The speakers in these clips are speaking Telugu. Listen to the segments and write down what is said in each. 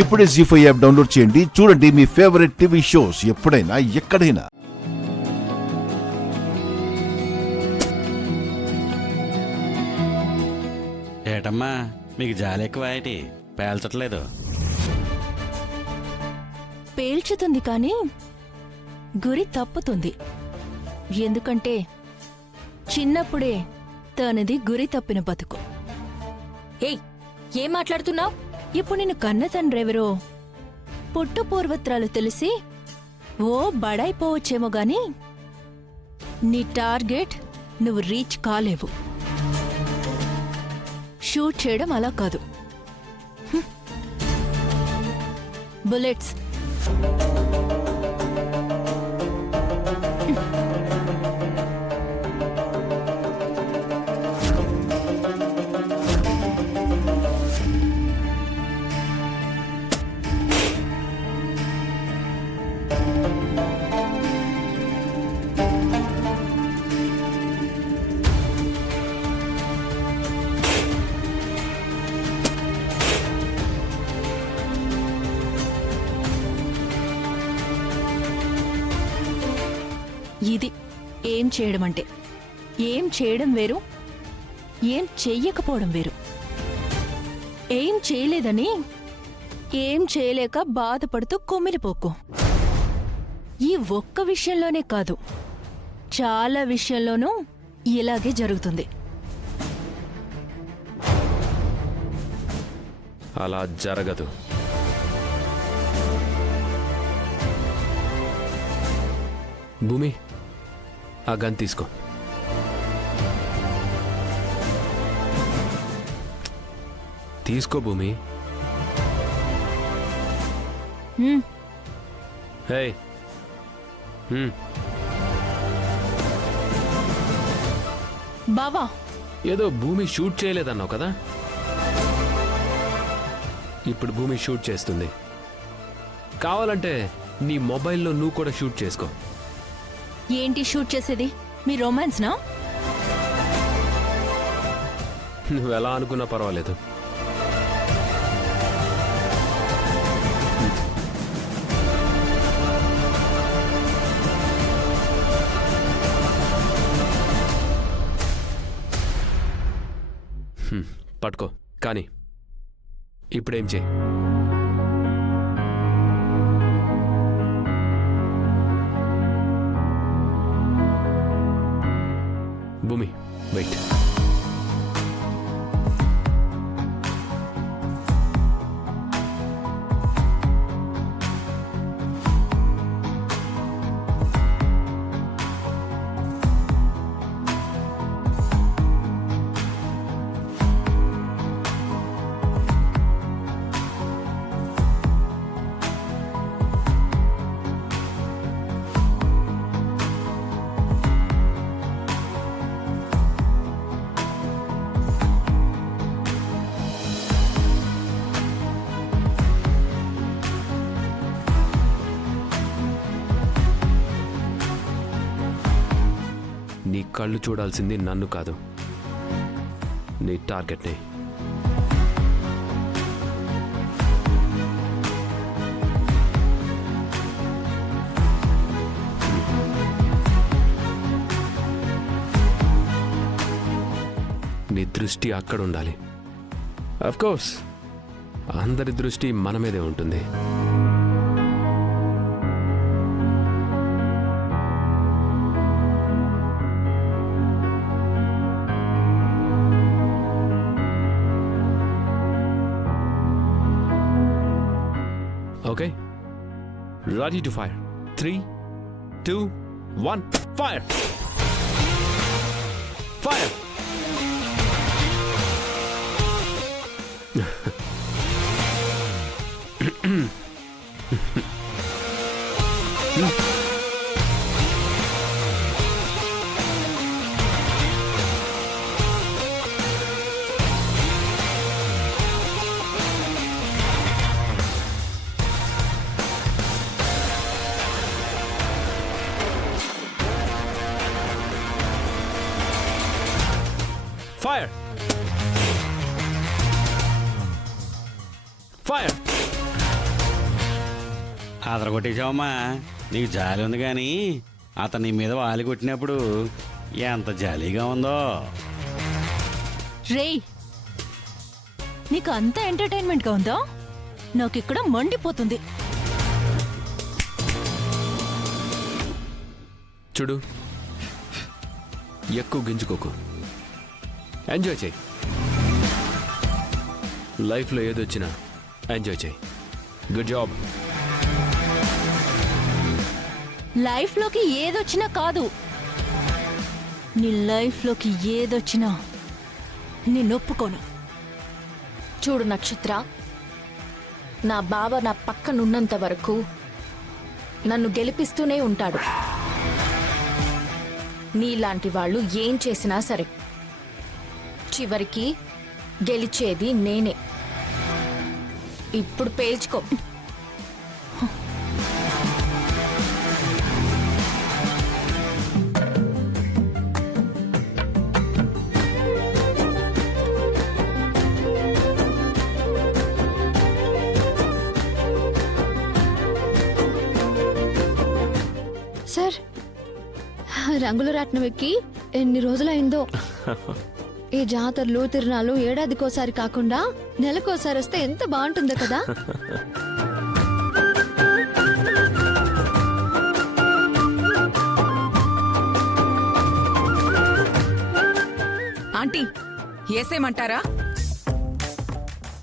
ఇప్పుడే జీ5 యాప్ డౌన్లోడ్ చేయండి. చూడండి మీ ఫేవరెట్ టీవీ షోస్ ఎప్పుడైనా ఎక్కడైనా. ఏటమ్మా మీకు జాలి ఎక్కువ ఏంటి? పేల్చట్లేదు. పేల్చుతుంది కానీ గురి తప్పుతుంది. ఎందుకంటే చిన్నప్పుడే తనది గురి తప్పిన బతుకు. ఏయ్, ఏం మాట్లాడుతున్నావు? ఇప్పుడు నిన్ను కన్న తండ్రెవరో పుట్టు పూర్వత్రాలు తెలిసి ఓ బడైపోవచ్చేమో గాని నీ టార్గెట్ నువ్వు రీచ్ కాలేవు. షూట్ చేయడం అలా కాదు. బుల్లెట్స్ ఇది ఏం చేయడం అంటే. ఏం చేయడం వేరు, ఏం చెయ్యకపోవడం వేరు. ఏం చేయలేదని ఏం చేయలేక బాధపడుతూ కొమ్మిలిపోకు. ఈ ఒక్క విషయంలోనే కాదు, చాలా విషయంలోనూ ఇలాగే జరుగుతుంది. అలా జరగదు. భూమి, ఆ గన్ తీసుకో. తీసుకో భూమి. హే, బావా, ఏదో భూమి షూట్ చేయలేదన్నావు కదా, ఇప్పుడు భూమి షూట్ చేస్తుంది. కావాలంటే నీ మొబైల్లో నువ్వు కూడా షూట్ చేసుకో. ఏంటి షూట్ చేసేది? మీ రొమాన్స్నా? నువ్వు ఎలా అనుకున్నా పర్వాలేదు. పట్టుకో. కానీ ఇప్పుడేం చేయి? భూమి, వెయిట్. నీ కళ్ళు చూడాల్సింది నన్ను కాదు, నీ టార్గెట్ని. నీ దృష్టి అక్కడ ఉండాలి. అఫ్కోర్స్ అందరి దృష్టి మన మీదే ఉంటుంది. Okay, ready to fire. 3, 2, 1, fire! Fire! Fire! Fire! అదరగొట్టేశావమ్మా. నీకు జాలి ఉంది కానీ అతను నీ మీద వాలి కొట్టినప్పుడు ఎంత జాలీగా ఉందో. రేయ్, నీకు అంత ఎంటర్టైన్మెంట్గా ఉందా? నాకు ఇక్కడ మండిపోతుంది. చూడు, ఎక్కువ గింజుకోకు, ఎంజాయ్ చేయి. లైఫ్లో ఏదొచ్చినా ఎంజాయ్ చేయి. Good job. లైఫ్లోకి ఏదొచ్చినా కాదు, నీ లైఫ్లోకి ఏదొచ్చినా నేను ఒప్పుకోను. చూడు నక్షత్ర, నా బావ నా పక్కనున్నంత వరకు నన్ను గెలిపిస్తూనే ఉంటాడు. నీలాంటి వాళ్ళు ఏం చేసినా సరే చివరికి గెలిచేది నేనే. ఇప్పుడు పేల్చుకో. సార్, రంగుల రాట్నం ఎక్కి ఎన్ని రోజులైందో. ఈ జాతరలు తిరునాళ్ళు ఏడాదికోసారి కాకుండా నెలకోసారి వస్తే ఎంత బాగుంటుందో కదా. ఆంటీ, ఏసేమంటారా?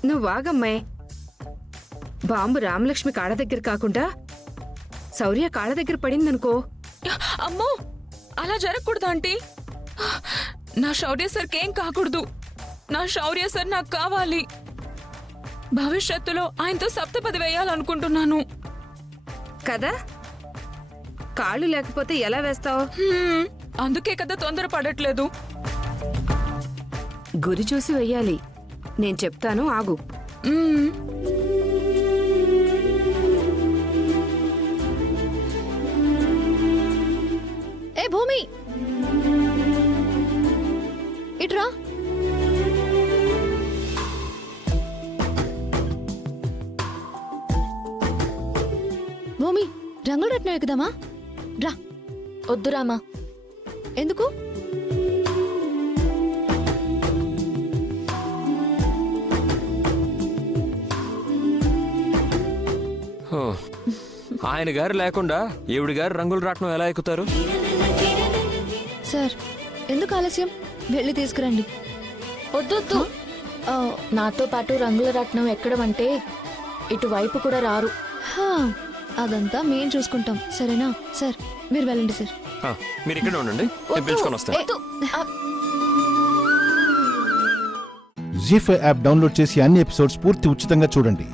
నువ్వు వాగమ్మాయి. బాంబు రామలక్ష్మి కాళ్ళ దగ్గర కాకుండా శౌర్య కాళ్ళ దగ్గర పడిందనుకో. అమ్మో, అలా జరగకూడదు ఆంటీ. నా శౌర్య సార్కి ఏం కాకూడదు. నా శౌర్య సార్ నాకు కావాలి. భవిష్యత్తులో ఆయనతో సప్తపది వేయాలనుకుంటున్నాను కదా. కాళ్ళు లేకపోతే ఎలా వేస్తావు? అందుకే కదా తొందర పడట్లేదు. గురి చూసి వెయ్యాలి. నేను చెప్తాను, ఆగు. మ్మ్. ఏ భూమి, ఇట్రా. భూమి, రంగుల రత్నం ఎక్కుదామా? రా. వద్దురామా. ఎందుకు? హో, ఆయన గారు లేకుండా ఈవిడి గారు రంగులు రాట్నం ఎలా ఎక్కుతారు? సార్, ఎందుకు ఆలస్యం? వెళ్ళి తీసుకురండి. వద్దొద్దు. నాతో పాటు రంగుల రత్నం ఎక్కడం అంటే ఇటువైపు కూడా రారు. హా, అదంతా మేం చూసుకుంటాం, సరేనా? సార్, మీరు వెళ్ళండి సార్. మీరు ఇక్కడ ఉండండి, నేను పిలుచుకొని వస్తాను. వద్దు. జీ5 యాప్ డౌన్లోడ్ చేసి అన్ని ఎపిసోడ్స్ పూర్తి ఉచితంగా చూడండి.